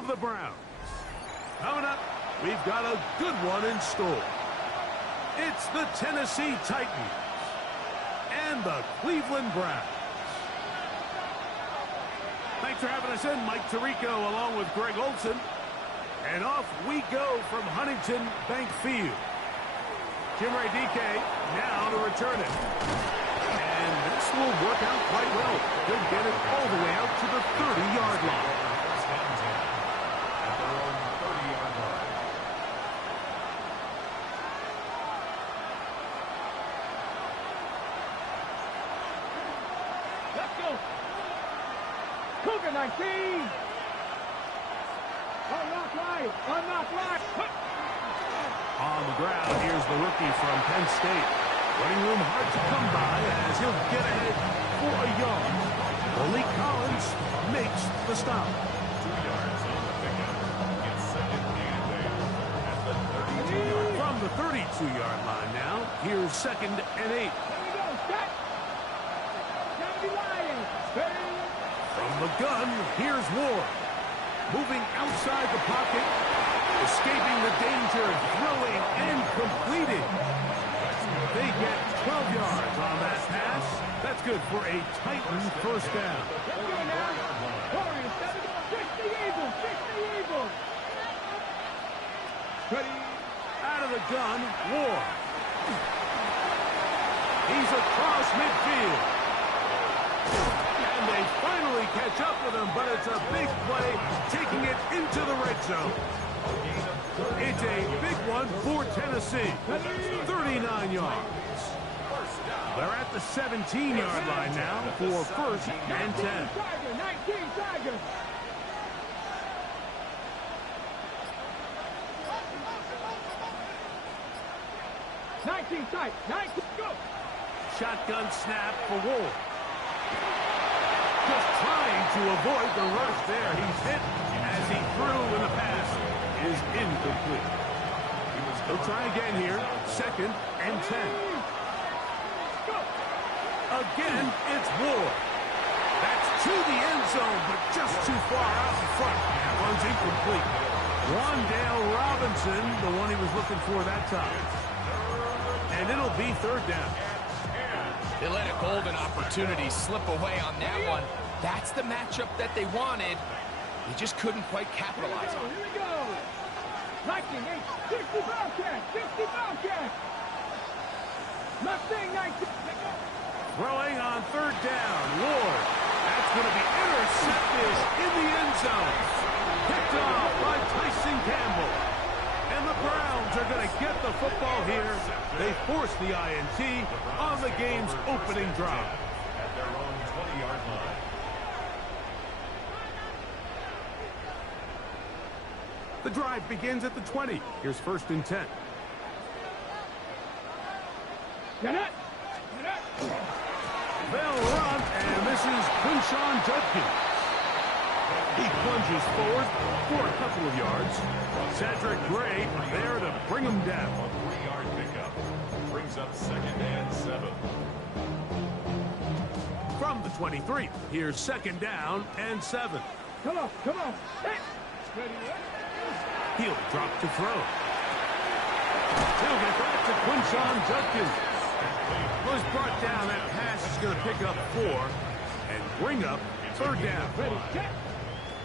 of the Browns. Coming up, we've got a good one in store. It's the Tennessee Titans and the Cleveland Browns. Thanks for having us in. Mike Tirico along with Greg Olson. And off we go from Huntington Bank Field. Chimere Dike now to return it. And this will work out quite well. He'll get it all the way out to the 30-yard line. Let's go. Cougar 19. Unlock right. Unlock right. On the ground, here's the rookie from Penn State. Running room hard to come by as he'll get ahead for a yard. Malik Collins makes the stop. 2 yards on the pickup. Gets second and 8 at the 32-yard. From the 32-yard line now, here's second and 8. Here we go. Set. Gotta be lying. From the gun, here's Ward. Moving outside the pocket, escaping the danger, throwing and completing. They get 12 yards on that pass. That's good for a Titan first down. Let's go now. Corey, 60 Eagles. 60 Eagles. Ready. Out of the gun, Ward. He's across midfield. And they finally catch up with him, but it's a big play, taking it into the red zone. It's a big one for Tennessee. 39 yards. They're at the 17-yard line now for first and 10. 19 Tigers. 19 tight. 19, go. Shotgun snap for Ward. Just trying to avoid the rush there. He's hit as he threw, and the pass is incomplete. He'll try again here. Second and 10. Again, it's Ward. That's to the end zone, but just too far out in front. That one's incomplete. Wan'Dale Robinson, the one he was looking for that time. And it'll be third down. They let a golden opportunity slip away on that one. That's the matchup that they wanted. They just couldn't quite capitalize on it. Here we go. 19, 60 Bobcats. 60 Bobcats. Mustang 19. Throwing on third down. Ward. That's going to be intercepted in the end zone. Picked off by Tyson Campbell. And the Browns are going to get the football here. They force the INT on the game's opening drive. At their own 20-yard line. The drive begins at the 20. Here's first and 10. Get it. They'll run, and this is Quinshon Judkins. He plunges forward for a couple of yards. Cedric Gray there to bring him down. A 3-yard pickup. Brings up second and 7. From the 23, here's second down and 7. Come on. Hey. Ready. He'll drop to throw. He'll get back to Quinshon Judkins. Was brought down. That pass is going to pick up 4 and bring up third down. Ready. Check.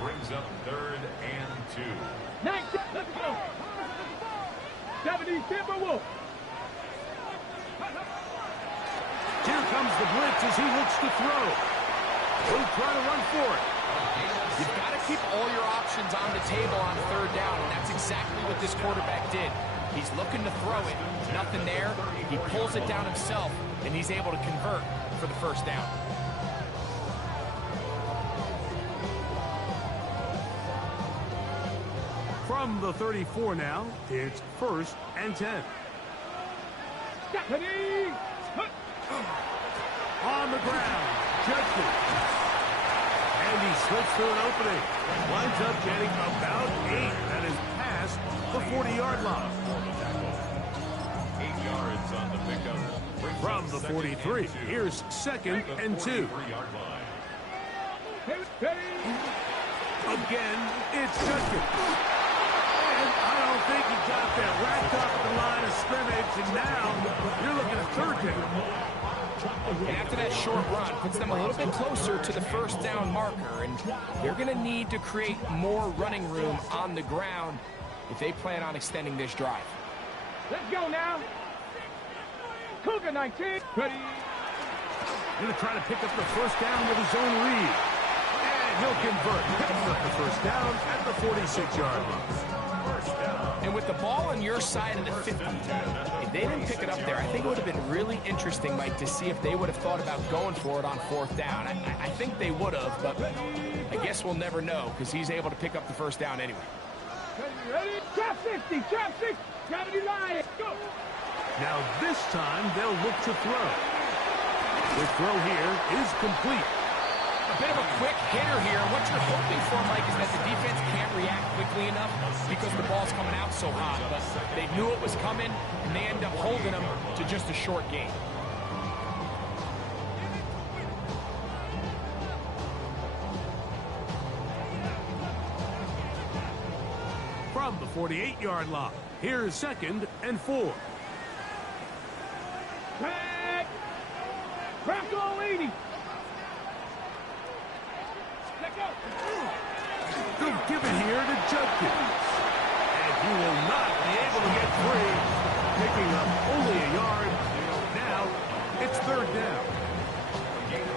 Brings up third and 2. 19. Let's go. 70 Timberwolves. Here comes the blitz as he looks to throw. He'll try to run for it. You've got to keep all your options on the table on third down, and that's exactly what this quarterback did. He's looking to throw it. Nothing there. He pulls it down himself, and he's able to convert for the first down. From the 34 now, it's first and 10. Ready. On the ground, Judkins. And he slips through an opening. Winds up getting about 8. That is past the 40-yard line. 8 yards on the pickup. Brings From up the second 43, and 2. here's second At the and 2. 43-yard line. Ready. Again, it's Judkins. And I don't think he got that racked up at the line of scrimmage, and now you're looking at third down. And after that short run, puts them a little bit closer to the first down marker, and they're going to need to create more running room on the ground if they plan on extending this drive. Let's go now. Cougar 19. Ready. Going to try to pick up the first down with his own read. And he'll convert. Picking up the first down at the 46-yard line. And with the ball on your side of the 50, if they didn't pick it up there, I think it would have been really interesting, Mike, to see if they would have thought about going for it on fourth down. I think they would have, but I guess we'll never know because he's able to pick up the first down anyway. Ready? Trap 60. Trap 60. Gravity line. Go. Now this time they'll look to throw. The throw here is complete. A bit of a quick hitter here. What you're hoping for, Mike, is that the defense can't react quickly enough because the ball's coming out so hot. But they knew it was coming, and they end up holding them to just a short gain. From the 48-yard line, here's 2nd and 4. Back. Bronco 80. Let go. They'll give it here to Judkins. And he will not be able to get free. Picking up only a yard. Now it's third down.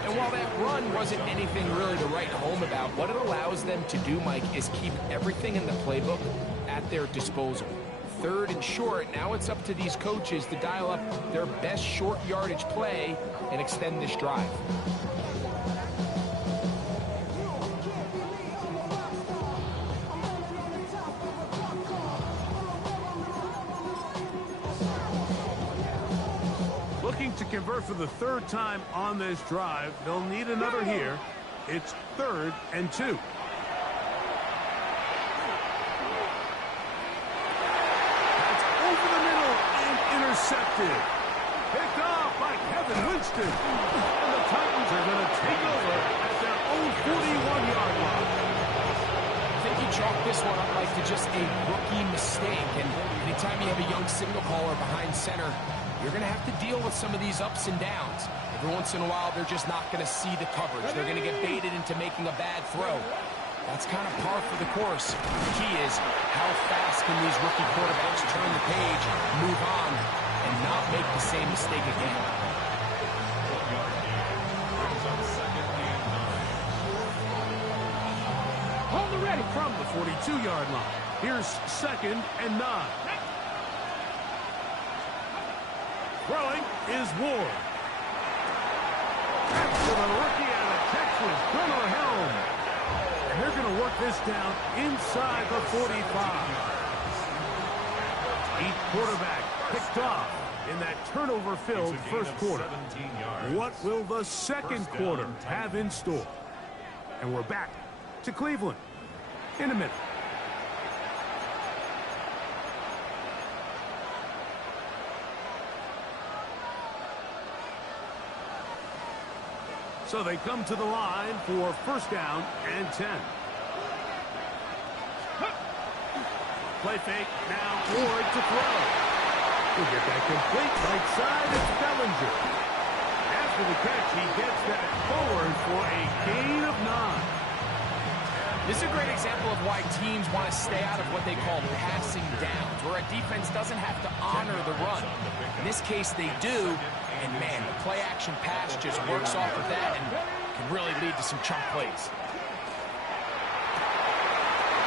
And while that run wasn't anything really to write home about, what it allows them to do, Mike, is keep everything in the playbook at their disposal. Third and short, now it's up to these coaches to dial up their best short yardage play and extend this drive. Looking to convert for the third time on this drive. They'll need another here. It's 3rd and 2. Intercepted. Picked off by Kevin Winston. And the Titans are going to take over at their own 41-yard line. I think you chalk this one up like to just a rookie mistake. And anytime you have a young signal caller behind center, you're going to have to deal with some of these ups and downs. Every once in a while, they're just not going to see the coverage. They're going to get baited into making a bad throw. That's kind of par for the course. The key is how fast can these rookie quarterbacks turn the page, move on, and not make the same mistake again. Hold it ready. From the 42-yard line, here's 2nd and 9. Throwing is Ward. That's to the rookie out of Texas, Gunnar Helm. And they're going to work this down inside the 45. Each quarterback picked off in that turnover-filled first quarter. What will the second quarter have in store? And we're back to Cleveland in a minute. So they come to the line for first down and 10. Play fake, now Ward to throw. He'll get that complete right side, it's Bellinger. After the catch, he gets that forward for a gain of 9. This is a great example of why teams want to stay out of what they call passing downs, where a defense doesn't have to honor the run. In this case, they do, and man, the play-action pass just works off of that and can really lead to some chunk plays.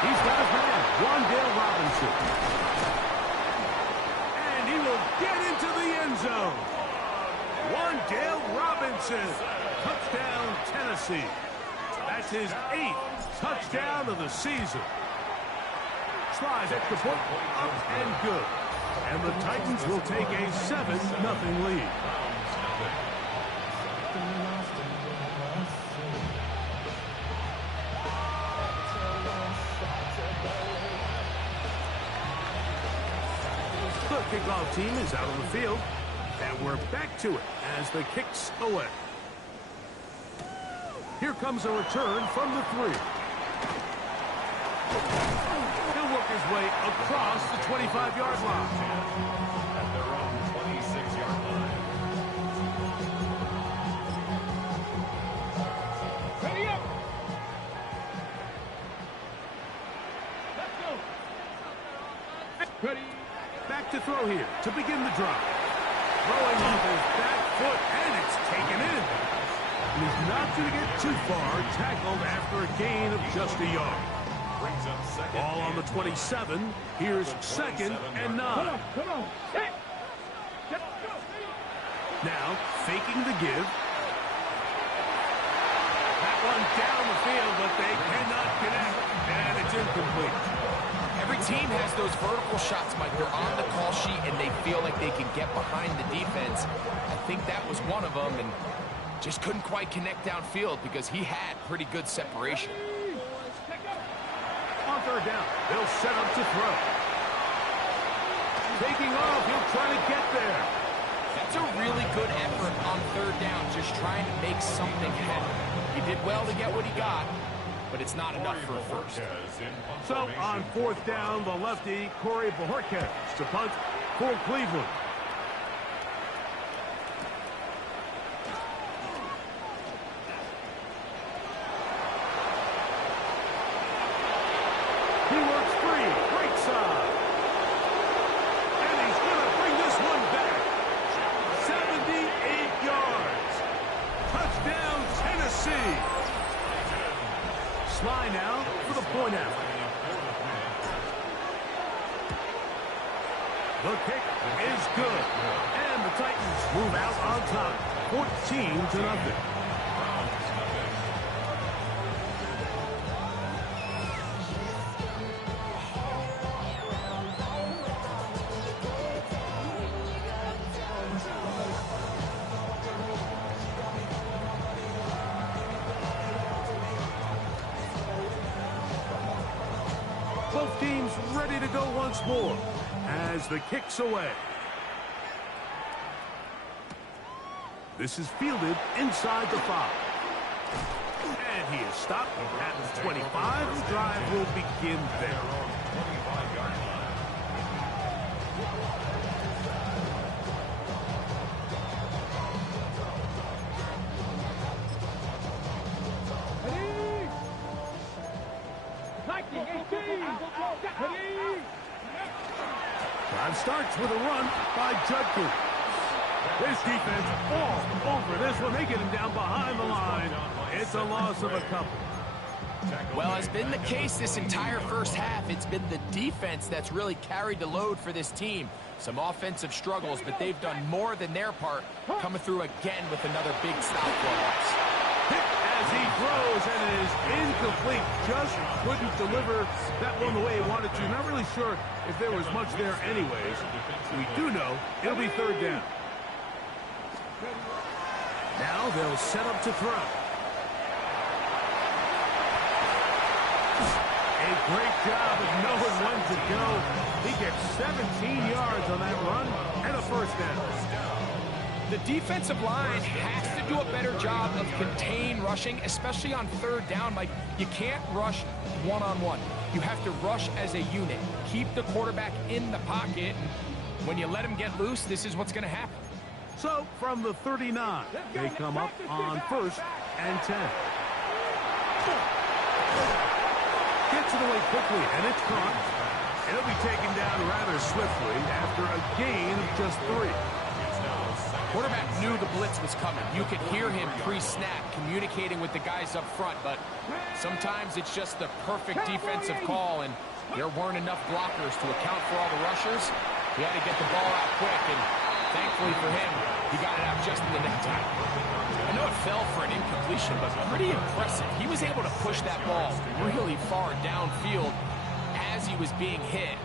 He's got his man, Wan'Dale Robinson. And he will get into the end zone. Wan'Dale Robinson, touchdown Tennessee. That's his 8th touchdown of the season. Tries at the foot, up and good. And the Titans will take a 7-0 lead. The kickoff team is out on the field, and we're back to it as the kick's away. Here comes a return from the 3. He'll work his way across the 25-yard line. At their own 26-yard line. Ready up. Let's go. Ready. Back to throw here to begin the drive. Throwing off his back foot, and it's taken in. He's not going to get too far, tackled after a gain of just a yard. Brings up second. Ball on the 27. Here's second and 9. Come on. Set. Let's go. Now, faking the give. That one down the field, but they cannot connect, and it's incomplete. Every team has those vertical shots, Mike. They're on the call sheet, and they feel like they can get behind the defense. I think that was one of them, and just couldn't quite connect downfield because he had pretty good separation. On third down, they'll set up to throw. Taking off, he'll try to get there. That's a really good effort on third down, just trying to make something happen. He did well to get what he got, but it's not enough for a first. So on fourth down, the lefty, Corey Bojorquez, to punt for Cleveland. He works free, right side. And he's going to bring this one back. 78 yards. Touchdown, Tennessee. Sly now for the point after. The kick is good. And the Titans move out on top, 14-0. Both teams ready to go once more as the kick's away. This is fielded inside the 5. And he is stopped at the 25. The drive will begin there. Drive starts with a run by Judkins. This defense all over this one. They get him down behind the line. It's a loss of a couple. Well, it's been the case this entire first half. It's been the defense that's really carried the load for this team. Some offensive struggles, but they've done more than their part, coming through again with another big stop for us. Hit as he throws, and it is incomplete. Just couldn't deliver that one the way he wanted to. Not really sure if there was much there anyways. We do know it'll be third down. Now they'll set up to throw. A great job of knowing when to go. He gets 17 yards on that run and a first down. The defensive line has to do a better job of contain rushing, especially on third down. Like, you can't rush one-on-one. You have to rush as a unit. Keep the quarterback in the pocket. When you let him get loose, this is what's going to happen. So, from the 39, they come up on 1st and 10. Gets it away quickly, and it's caught. It'll be taken down rather swiftly after a gain of just 3. Quarterback knew the blitz was coming. You could hear him pre-snap communicating with the guys up front, but sometimes it's just the perfect defensive call, and there weren't enough blockers to account for all the rushers. He had to get the ball out quick, and thankfully for him, he got it out just in the nick of time. I know it fell for an incompletion, but pretty impressive. He was able to push that ball really far downfield as he was being hit.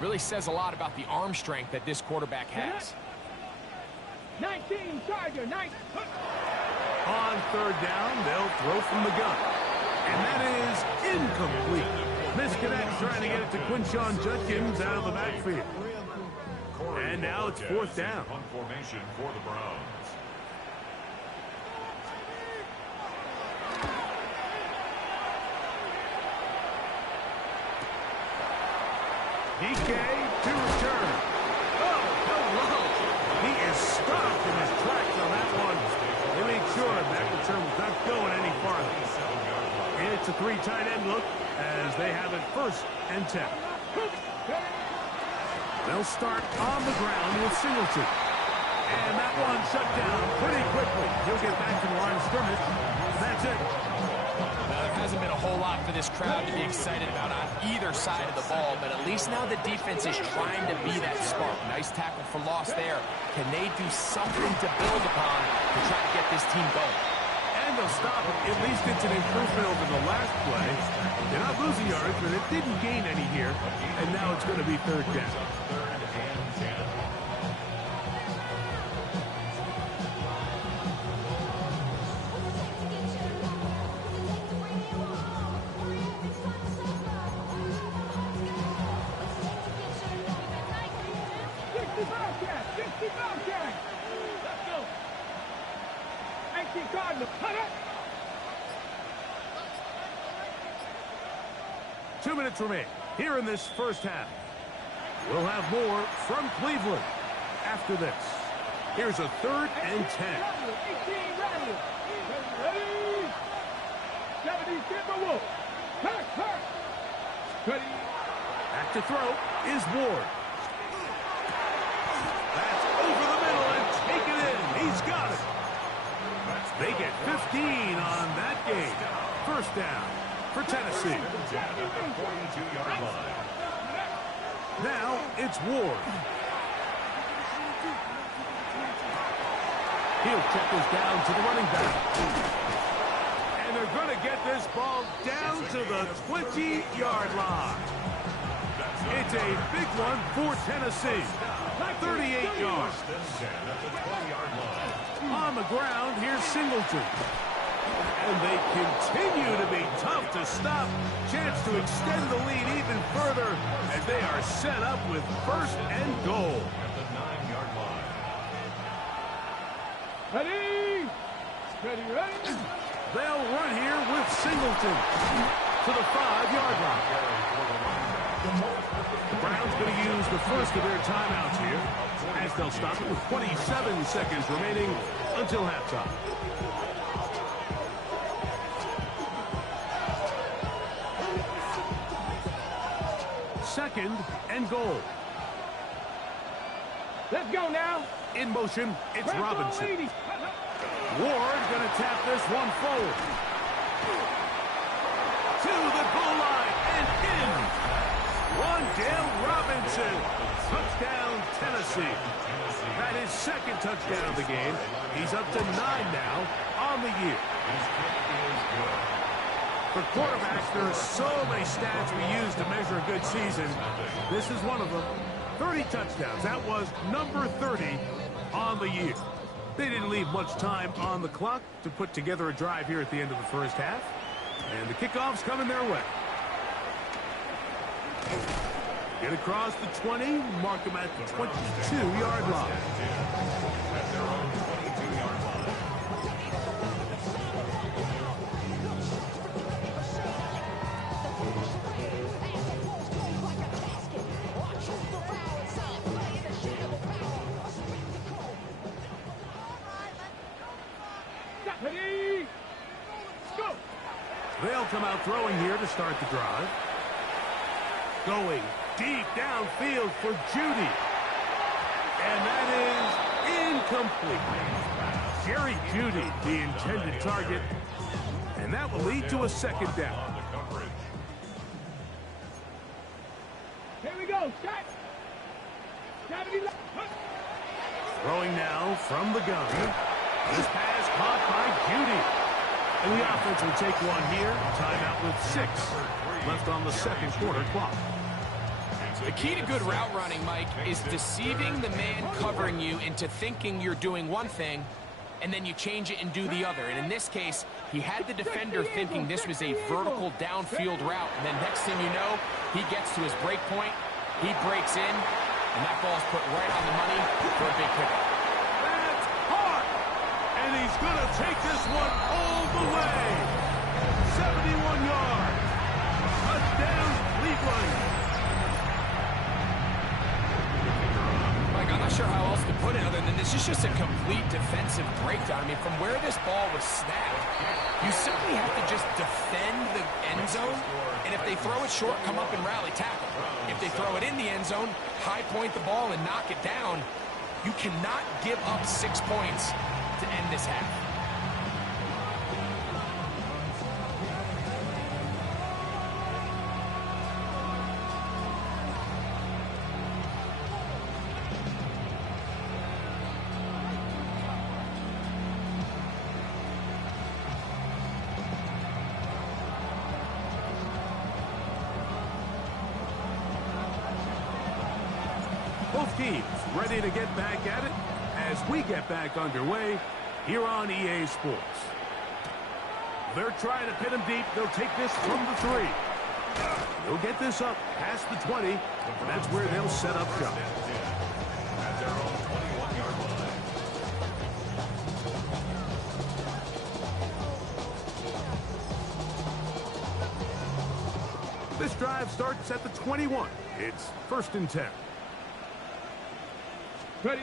Really says a lot about the arm strength that this quarterback has. 19, Charger, 19. On third down, they'll throw from the gun. And that is incomplete. Misconnect trying to get it to Quinshon Judkins out of the backfield. And now it's 4th down. Punt formation for the Browns. DK to return. Oh, hello. He is stopped in his tracks on that one. They made sure that return was not going any farther. It's a 3 tight end look as they have it 1st and 10. They'll start on the ground with Singleton. And that one shut down pretty quickly. He'll get back to the line of scrimmage. That's it. There hasn't been a whole lot for this crowd to be excited about on either side of the ball, but at least now the defense is trying to be that spark. Nice tackle for loss there. Can they do something to build upon to try to get this team going? And they'll stop it. At least it's an improvement over the last play. They're not losing yards, but it didn't gain any here. And now it's going to be 3rd down. Let's go. 19 Cardinals. Cut it. 2 minutes remain here in this 1st half. We'll have more from Cleveland after this. Here's a 3rd and 10. 18 Rattler. Ready. 70 Timberwolves. Cut. Ready. Back to throw is Ward. That's over the middle and take it in. He's got it. They get 15 on that game. 1st down for Tennessee. Now it's Ward. He'll check this down to the running back. And they're going to get this ball down to the 20-yard line. It's a big one for Tennessee. 38 yards. On the ground, here's Singleton. And they continue to be tough to stop. Chance to extend the lead even further as they are set up with 1st and goal. Ready. Ready. They'll run here with Singleton to the 5-yard line. The Browns going to use the 1st of their timeouts here as they'll stop it with 27 seconds remaining until halftime. Second and goal. Let's go now. In motion, it's Red Robinson. ball, ladies. Ward going to tap this one forward. To the goal line and in. Wandale Robinson. Touchdown, Tennessee. That is 2nd touchdown of the game. He's up to 9 now on the year. For quarterbacks, there are so many stats we use to measure a good season. This is one of them. 30 touchdowns. That was number 30 on the year. They didn't leave much time on the clock to put together a drive here at the end of the 1st half. And the kickoff's coming their way. Get across the 20, mark them at the 22-yard line. Ready. Go. They'll come out throwing here to start the drive. Going deep downfield for Judy. And that is incomplete. Jerry Judy, the intended target. And that will lead to a 2nd down. Here we go. Shot. 70 left. Throwing now from the gun. This pass caught by Judy. And the offense will take one here. Timeout with 6 left on the 2nd quarter clock. The key to good route running, Mike, is deceiving the man covering you into thinking you're doing one thing, and then you change it and do the other. And in this case, he had the defender thinking this was a vertical downfield route. And then next thing you know, he gets to his break point, he breaks in, and that ball's put right on the money for a big pickup. That's hard. And he's going to take this one all the way. 71 yards. Touchdown, Cleveland. sure how else to put it other than this is just a complete defensive breakdown. I mean, from where this ball was snapped, you simply have to just defend the end zone, and if they throw it short, come up and rally tackle. If they throw it in the end zone, high point the ball and knock it down. You cannot give up 6 points to end this half. Both teams ready to get back at it as we get back underway here on EA Sports. They're trying to pin him deep. They'll take this from the 3. They'll get this up past the 20. That's where they'll set up shop. At their own 21-yard line. This drive starts at the 21. It's 1st and 10. Ready.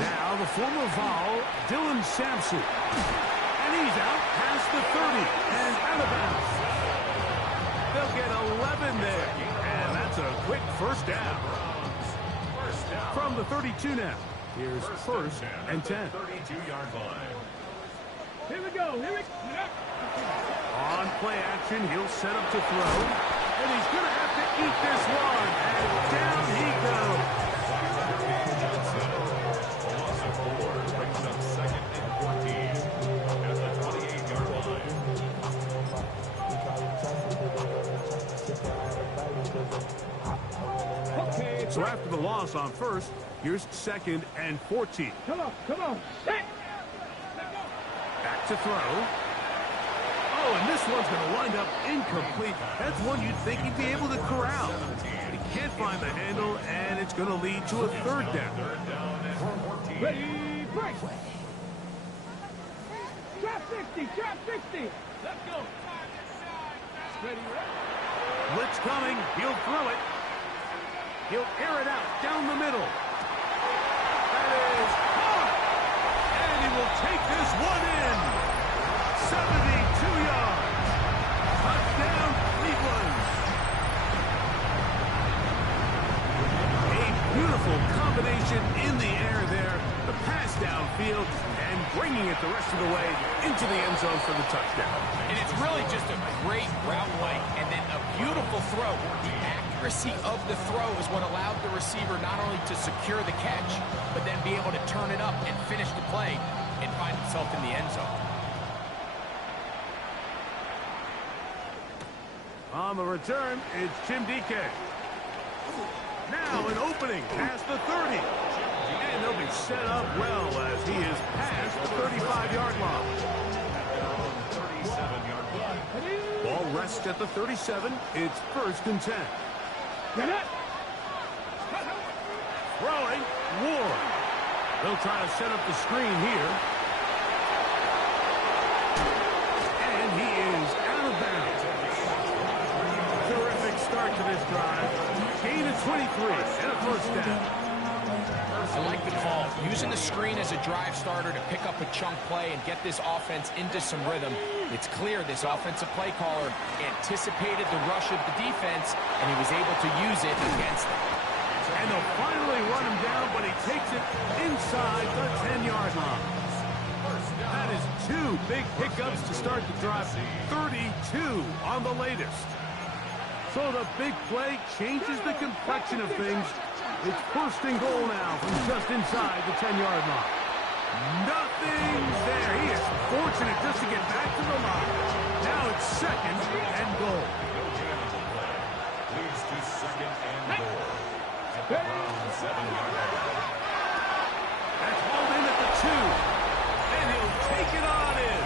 Now the former Vol, Dylan Sampson. And he's out past the 30 and out of bounds. They'll get 11 there. And that's a quick first down. From the 32 now. Here's 1st and 10. 32-yard line. Here we go. Here we go. On play action, he'll set up to throw. And he's going to have to eat this one. And down he goes. Brings up 2nd and 14 at the 28-yard line. Okay. So after the loss on 1st, here's 2nd and 14. Come on. Come on. Hey. Back to throw. Oh, and this one's going to wind up incomplete. That's one you'd think he'd be able to corral. But he can't find the handle, and it's going to lead to a 3rd down. Ready. Break. Drop 60. Drop 60. Let's go. Ready. Blitz coming. He'll throw it. He'll air it out down the middle. That is caught. And he will take this one in. 72 yards. Touchdown, Cleveland. A beautiful combination in the air there. The pass downfield and bringing it the rest of the way into the end zone for the touchdown. And it's really just a great route play and then a beautiful throw. The accuracy of the throw is what allowed the receiver not only to secure the catch, but then be able to turn it up and finish the play and find himself in the end zone. On the return, it's Jim DK. Now an opening past the 30. And they'll be set up well as he is past the 35-yard line. 37-yard line. Ball rests at the 37. It's 1st and 10. Get it. Throwing, Ward. They'll try to set up the screen here. And he is out of bounds. Terrific start to this drive. Gain of 23 and a 1st down. I like the call. Using the screen as a drive starter to pick up a chunk play and get this offense into some rhythm. It's clear this offensive play caller anticipated the rush of the defense, and he was able to use it against them. And they'll finally run him down, but he takes it inside the 10-yard line. That is 2 big pickups to start the drive. 32 on the latest. So the big play changes the complexion of things. It's 1st and goal now from just inside the 10-yard line. Nothing's there. He is fortunate just to get back to the line. Now it's 2nd and goal. Leads to 2nd and goal. At the Browns' 7-yard line. That's hauled in at the 2. And he'll take it on in.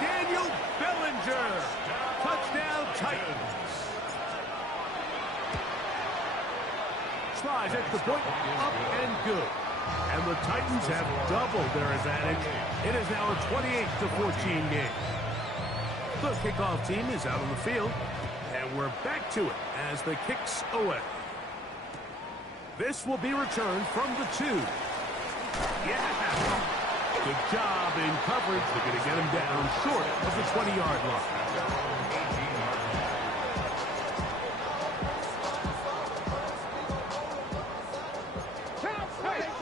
Daniel Bellinger. Touchdown, Titans. Slides at the point, up and good. And the Titans have doubled their advantage. It is now a 28-14 game. The kickoff team is out on the field, and we're back to it as the kick's away. This will be returned from the 2. Yeah! Good job in coverage. They're going to get him down short of the 20-yard line.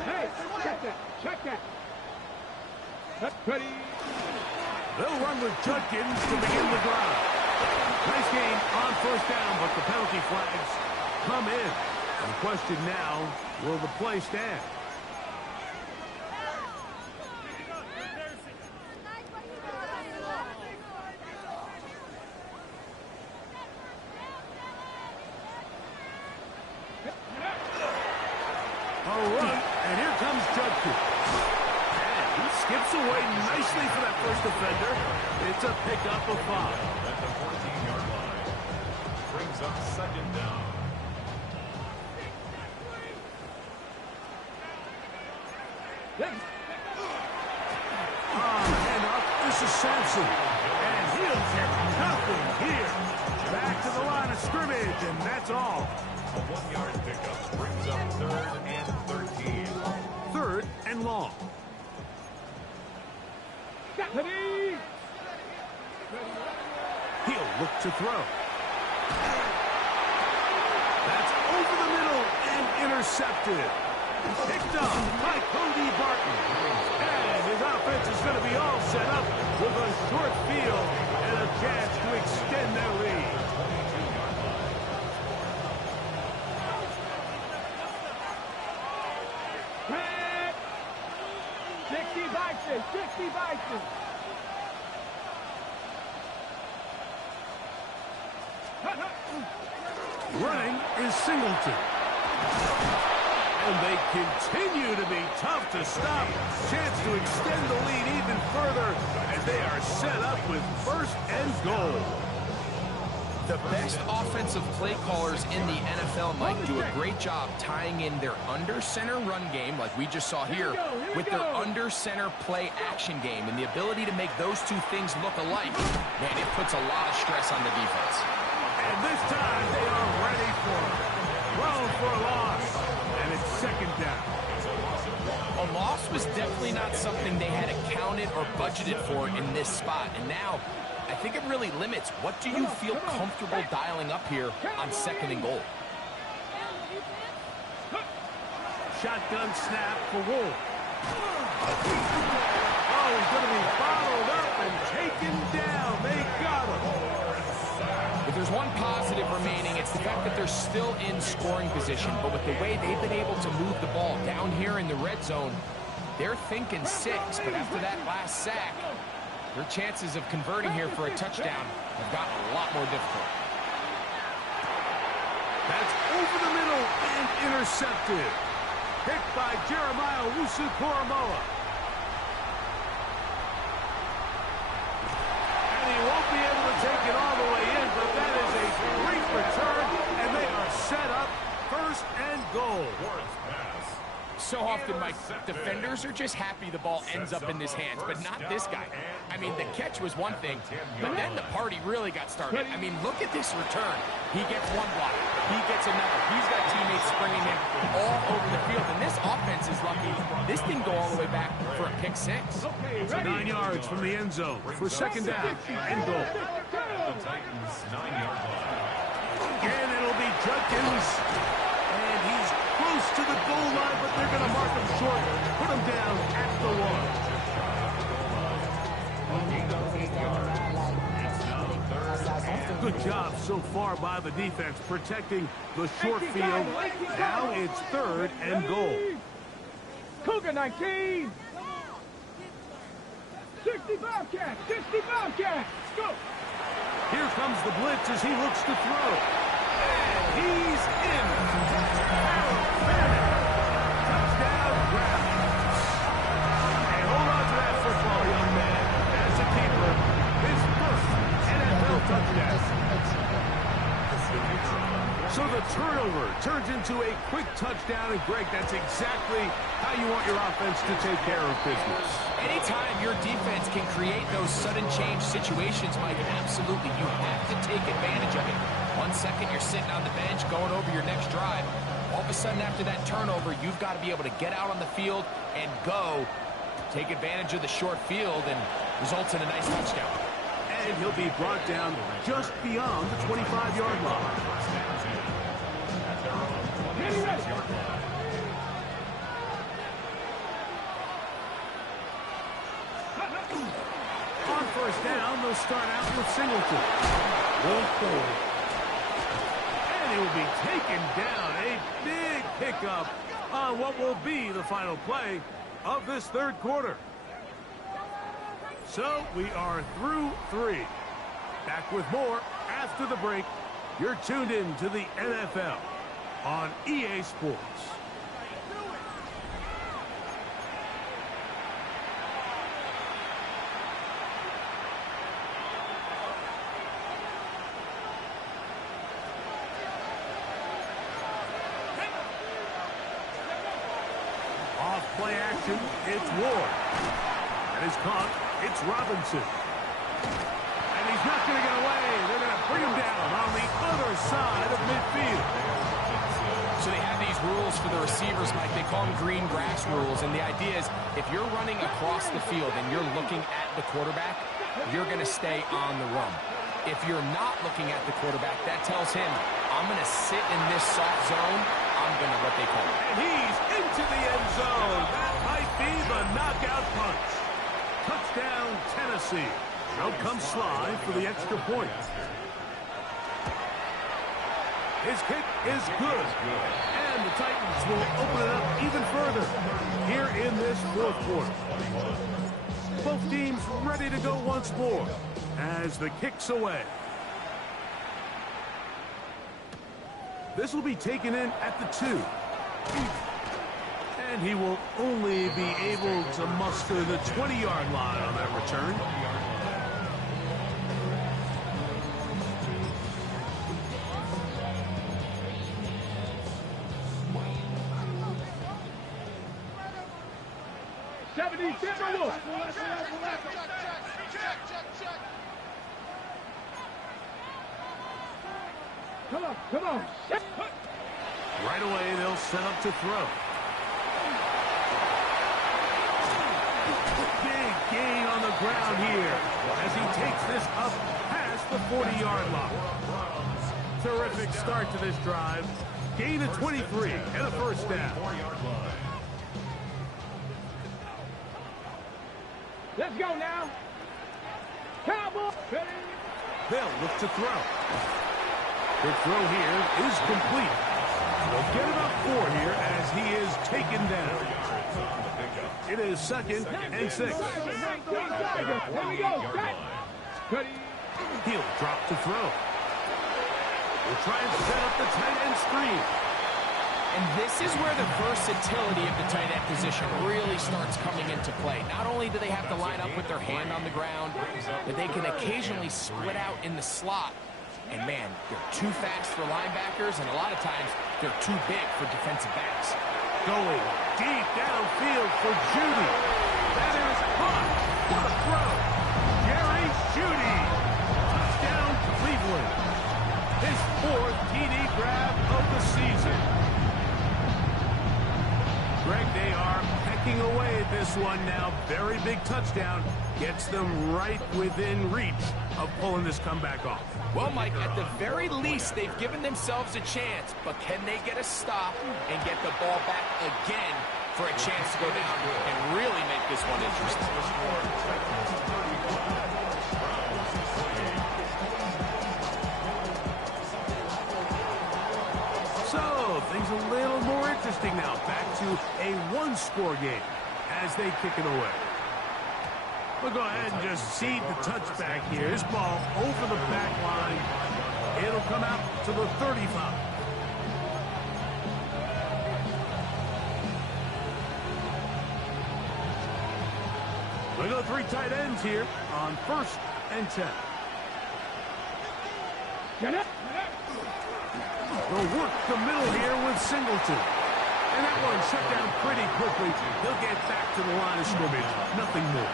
Hey, check that. Ready. They'll run with Judkins to begin the drive. Nice game on first down, but the penalty flags come in. And the question now, will the play stand? A run, and here comes Judkins. And he skips away nicely for that first defender. It's a pickup of 5. At the 14-yard line. Brings up second down. And up, this is Sampson. And he'll get nothing here. Back to the line of scrimmage, and that's all. A 1-yard pickup brings up 3rd and 13. 3rd and long. Ready. He'll look to throw. That's over the middle and intercepted. Picked up by Cody Barton. And his offense is going to be all set up with a short field and a chance to extend their lead. Red. 60 Bison. Running is Singleton. And they continue to be tough to stop. Chance to extend the lead even further as they are set up with 1st and goal. The best offensive play callers in the NFL, Mike, do a great job tying in their under-center run game, like we just saw here, with their under-center play action game. And the ability to make those two things look alike, man, it puts a lot of stress on the defense. And this time they are ready for it. Thrown for a loss. And it's 2nd down. A loss was definitely not something they had accounted or budgeted for in this spot. And now, I think it really limits what do you feel comfortable dialing up here on 2nd and goal. Shotgun snap for Wolf. Oh, he's going to be followed up and taken down. They got him. If there's one positive remaining, it's the fact that they're still in scoring position. But with the way they've been able to move the ball down here in the red zone, they're thinking 6. But after that last sack, their chances of converting here for a touchdown have gotten a lot more difficult. That's over the middle and intercepted. Picked by Jeremiah Owusu-Koramoah. And he won't be able to take it all the way in, but that is a great return, and they are set up 1st and goal. So often, Mike, defenders are just happy the ball ends up in his hands, but not this guy. I mean, the catch was one thing, but then the party really got started. I mean, look at this return. He gets one block. He gets another. He's got teammates springing him all over the field, and this offense is lucky. This didn't go all the way back for a pick 6. So 9 yards from the end zone for 2nd down and goal. The Titans' 9-yard line. And it'll be Judkins. And he's close to the goal line, but they're going to mark him short. Put him down at the 1. Good job so far by the defense protecting the short field. Now it's 3rd and goal. Cougar 19. 60 Bobcats. Go. Here comes the blitz as he looks to throw. And he's in. Touchdown grab. And hold on to that football, young man. That's a keeper. His first NFL touchdown. So the turnover turns into a quick touchdown. And Greg, that's exactly how you want your offense to take care of business. Anytime your defense can create those sudden change situations, Mike, absolutely, you have to take advantage of it. 1 second, you're sitting on the bench going over your next drive. All of a sudden, after that turnover, you've got to be able to get out on the field and go, take advantage of the short field, and results in a nice touchdown. And he'll be brought down just beyond the 25-yard line. On first down, they'll start out with Singleton. Going forward. And he will be taken down. A big pickup on what will be the final play of this third quarter. So we are through 3. Back with more after the break. You're tuned in to the NFL on EA Sports. Off play action, it's Ward. And is caught, it's Robinson. And he's not going to get away. They're going to bring him down on the other side of midfield. So they have these rules for the receivers, Mike. They call them green grass rules. And the idea is if you're running across the field and you're looking at the quarterback, you're going to stay on the run. If you're not looking at the quarterback, that tells him, I'm going to sit in this soft zone. I'm going to what they call it. And he's into the end zone. That might be the knockout punch. Touchdown, Tennessee. Out comes Sly for the extra point. His kick is good. And the Titans will open it up even further here in this fourth quarter. Both teams ready to go once more as the kick's away. This will be taken in at the 2. And he will only be able to muster the 20-yard line on that return. Come on. Right away, they'll set up to throw. Big gain on the ground here as he takes this up past the 40-yard line. Terrific start to this drive. Gain of 23 and a first down. Let's go now. Cowboy. They'll look to throw. The throw here is complete. They'll get about 4 here as he is taken down. It is 2nd and 6. Here we go. He'll drop to throw. We'll try and set up the tight end screen. And this is where the versatility of the tight end position really starts coming into play. Not only do they have to line up with their hand on the ground, but they can occasionally split out in the slot. And, man, they're too fast for linebackers, and a lot of times they're too big for defensive backs. Going deep downfield for Jeudy. That is caught. What a throw. Jerry Jeudy. Touchdown, Cleveland. His 4th TD grab of the season. Greg, they are pecking away at this one now. Very big touchdown. Gets them right within reach of pulling this comeback off. Well, Mike, at the very least, they've given themselves a chance, but can they get a stop and get the ball back again for a chance to go down and really make this one interesting? So, things a little more interesting now. Back to a one-score game as they kick it away. We'll go ahead and just seed the touchback here. This ball over the back line. It'll come out to the 35. We go 3 tight ends here on 1st and 10. They'll work the middle here with Singleton. And that one shut down pretty quickly. He'll get back to the line of scrimmage. Nothing more.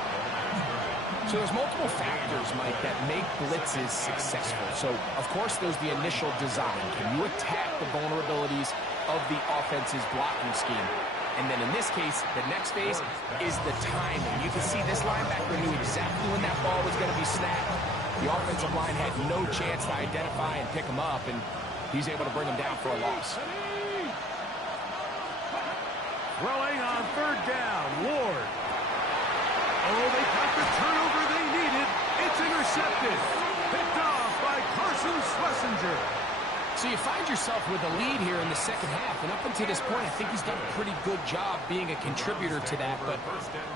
So there's multiple factors, Mike, that make blitzes successful. So, of course, there's the initial design. Can you attack the vulnerabilities of the offense's blocking scheme? And then in this case, the next phase is the timing. You can see this linebacker knew exactly when that ball was going to be snapped. The offensive line had no chance to identify and pick him up, and he's able to bring him down for a loss. Throwing on third down, Ward. Oh, they got the turnover they needed. It's intercepted. Picked off by Carson Schlesinger. So you find yourself with a lead here in the second half, and up until this point, I think he's done a pretty good job being a contributor to that, but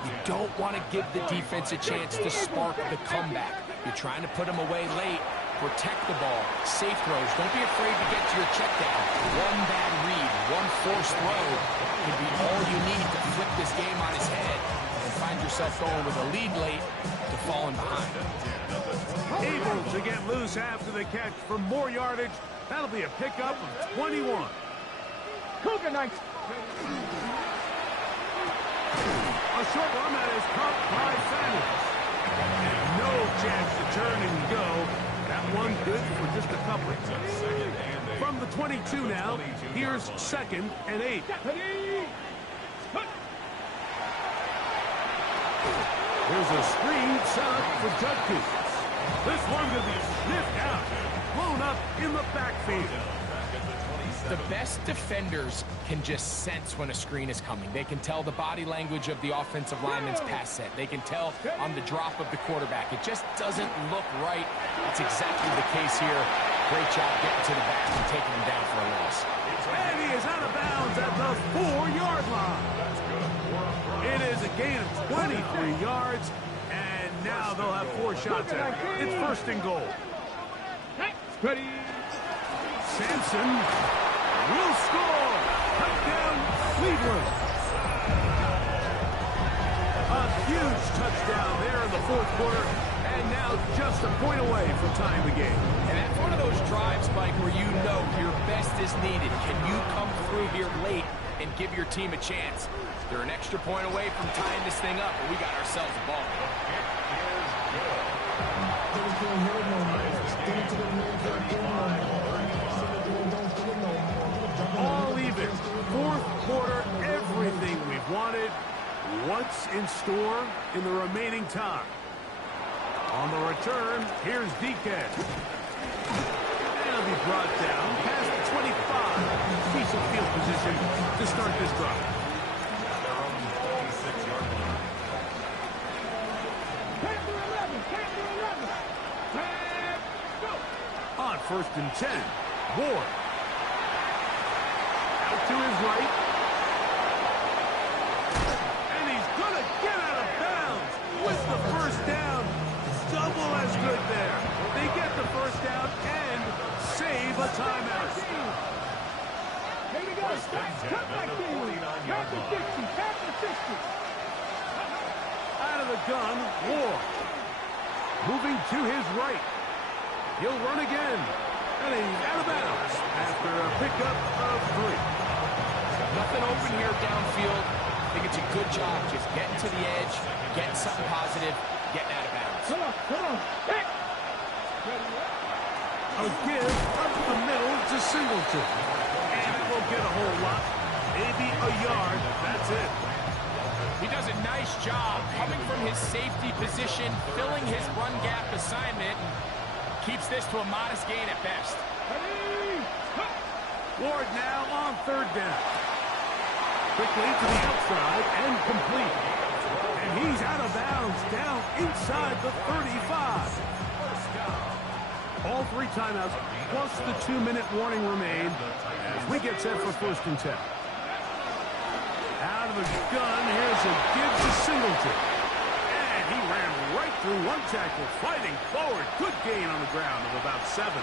you don't want to give the defense a chance to spark the comeback. You're trying to put him away late, protect the ball, safe throws. Don't be afraid to get to your check down. One bad read, one forced throw could be all you need to flip this game on his head and find yourself going with a lead late to falling behind. Able to get loose after the catch for more yardage. That'll be a pickup of 21. Cougar Knights. A short one that is caught by Sanders. And no chance to turn and go. That one good for just a couple. From the 22 now, here's 2nd and 8. Here's a screen set up for Judkins. This one going to be sniffed out. Blown up in the backfield. The best defenders can just sense when a screen is coming. They can tell the body language of the offensive lineman's pass set. They can tell on the drop of the quarterback. It just doesn't look right. That's exactly the case here. Great job getting to the back and taking him down for a loss. And he is out of bounds at the 4-yard line. It is a gain of 23 yards, and now they'll have 4 shots at it. It's 1st and goal. Ready. Sampson will score. Touchdown, Cleveland. A huge touchdown there in the 4th quarter, and now just a point away from tying the game. And that's one of those drives, Mike, where you know your best is needed. Can you come through here late and give your team a chance? They're an extra point away from tying this thing up, and we got ourselves a ball. All even. 4th quarter, everything we've wanted. What's in store in the remaining time? On the return, here's Deacon. And he'll be brought down past the 25. Decent field position to start this drive. On 1st and 10, Ward. Out to his right. And he's going to get out of bounds with the 1st down. Double as good there. They get the 1st down and save a timeout. Here we go. Cut back in. Back to 60. Back to 60. Out of the gun, Ward. Moving to his right. He'll run again. And he's out of bounds after a pickup of 3. Nothing open here downfield. I think it's a good job just getting to the edge, getting something positive, getting out of bounds. Come on. Hey. A give up the middle to Singleton. And it won't get a whole lot. Maybe a yard. That's it. He does a nice job coming from his safety position, filling his run gap assignment, keeps this to a modest gain at best. Ward now on 3rd down. Quickly to the outside and complete. And he's out of bounds down inside the 35. All 3 timeouts plus the 2-minute warning remain as we get set for 1st and 10. Out of the gun, here's a give to Singleton. And he ran right through one tackle, fighting forward. Good gain on the ground of about 7.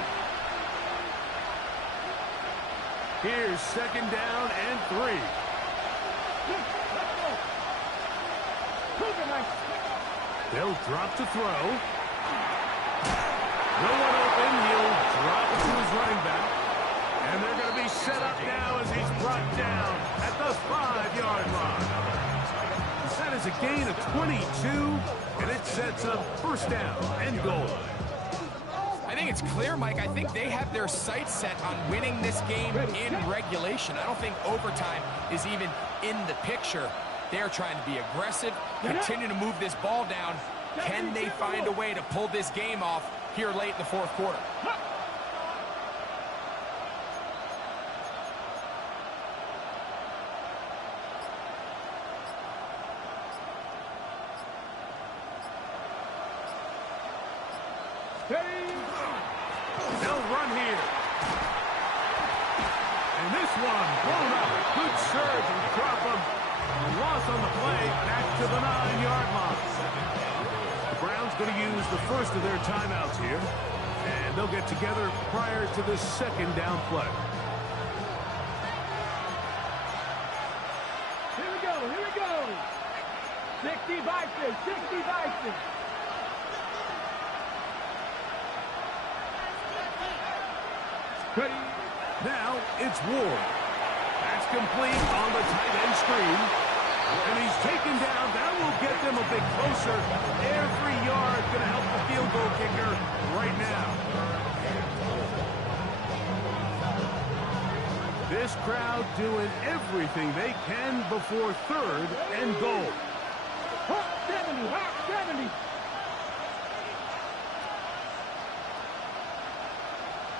Here's 2nd down and 3. They'll drop to throw. No one open. He'll drop it to his running back. And they're going to be set up now as he's brought down at the 5-yard line. That is a gain of 22. And it sets up first down and goal. I think it's clear, Mike. I think they have their sights set on winning this game in regulation. I don't think overtime is even in the picture. They're trying to be aggressive, continue to move this ball down. Can they find a way to pull this game off here late in the fourth quarter? They'll run here. And this one blown up. Good surge and drop them. A loss on the play back to the 9-yard line. The Browns going to use the first of their timeouts here. And they'll get together prior to the second down play. Here we go, here we go. 60 Vikings, 60 Vikings. Ready. Now it's Ward. That's complete on the tight end screen. And he's taken down. That will get them a bit closer. Every yard going to help the field goal kicker right now. This crowd doing everything they can before third and goal. Hawk 70, Hawk 70.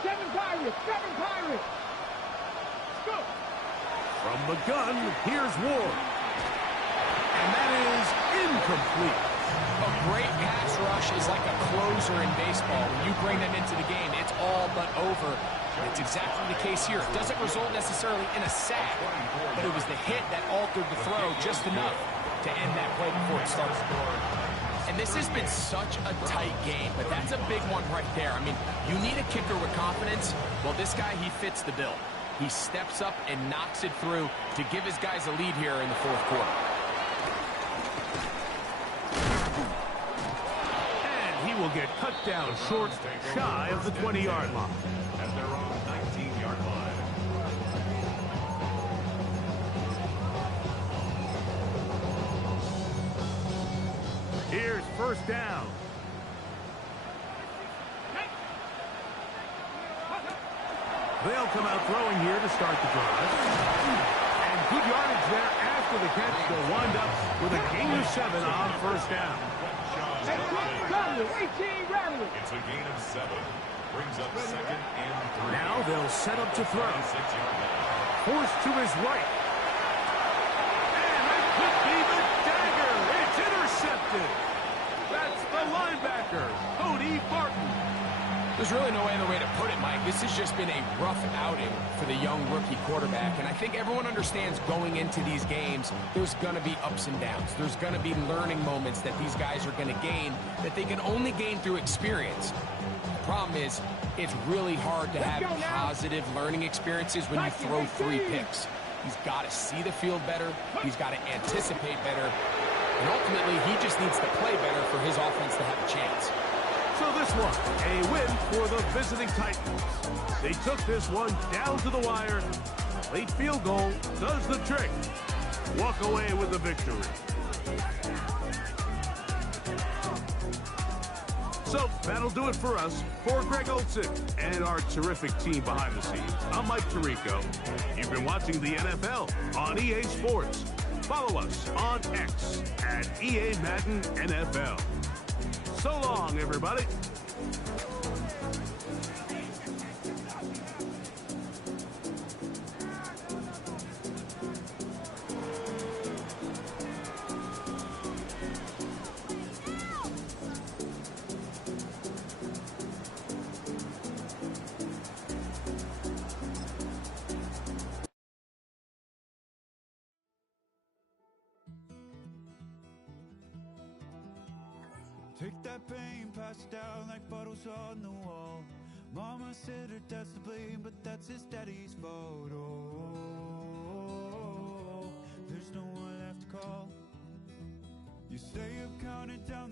7 Pirates, 7 Pirates. Go. From the gun, here's Ward. And that is incomplete. A great pass rush is like a closer in baseball. When you bring them into the game, it's all but over. And it's exactly the case here. It doesn't result necessarily in a sack, but it was the hit that altered the throw just enough to end that play before it starts. And this has been such a tight game, but that's a big one right there. I mean, you need a kicker with confidence. Well, this guy, he fits the bill. He steps up and knocks it through to give his guys a lead here in the fourth quarter. And he will get cut down short, shy of the 20-yard line. At their own 19-yard line. Here's first down. They'll come out throwing here to start the drive. And good yardage there after the catch. They'll wind up with a gain of 7 on first down. It's a gain of 7. Brings up second and 3. Now they'll set up to throw. 6-yard line. Forced to his right. And that could be the dagger. It's intercepted. That's the linebacker, Cody Barton. There's really no other way to put it, Mike. This has just been a rough outing for the young rookie quarterback. And I think everyone understands going into these games, there's going to be ups and downs. There's going to be learning moments that these guys are going to gain that they can only gain through experience. The problem is, it's really hard to have positive learning experiences when you throw 3 picks. He's got to see the field better. He's got to anticipate better. And ultimately, he just needs to play better for his offense to have a chance. So this one, a win for the visiting Titans. They took this one down to the wire. Late field goal does the trick. Walk away with the victory. So that'll do it for us. For Greg Olsen and our terrific team behind the scenes, I'm Mike Tirico. You've been watching the NFL on EA Sports. Follow us on X at EA Madden NFL. So long, everybody. Take that pain, pass it down like photos on the wall. Mama said her dad's to blame, but that's his daddy's fault. Oh, there's no one left to call. You stay up counting down